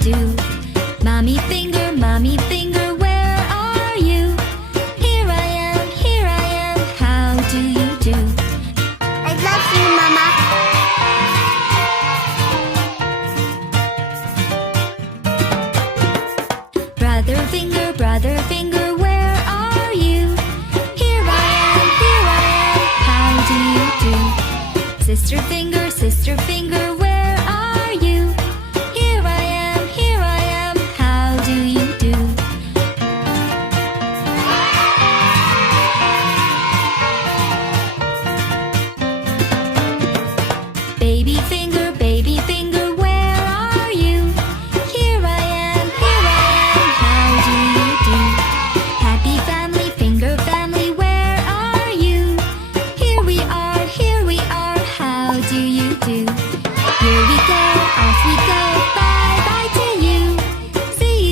do? Mommy finger, where are you? Here I am, how do you do? I love you, Mama. Brother finger, where are you? Here I am, how do you do? Sister finger, where are you? Here I am, how do you do? Baby finger, where are you? Here I am, how do you do? Happy family, finger family, where are you? Here we are, how do you do? Here we go, off we go.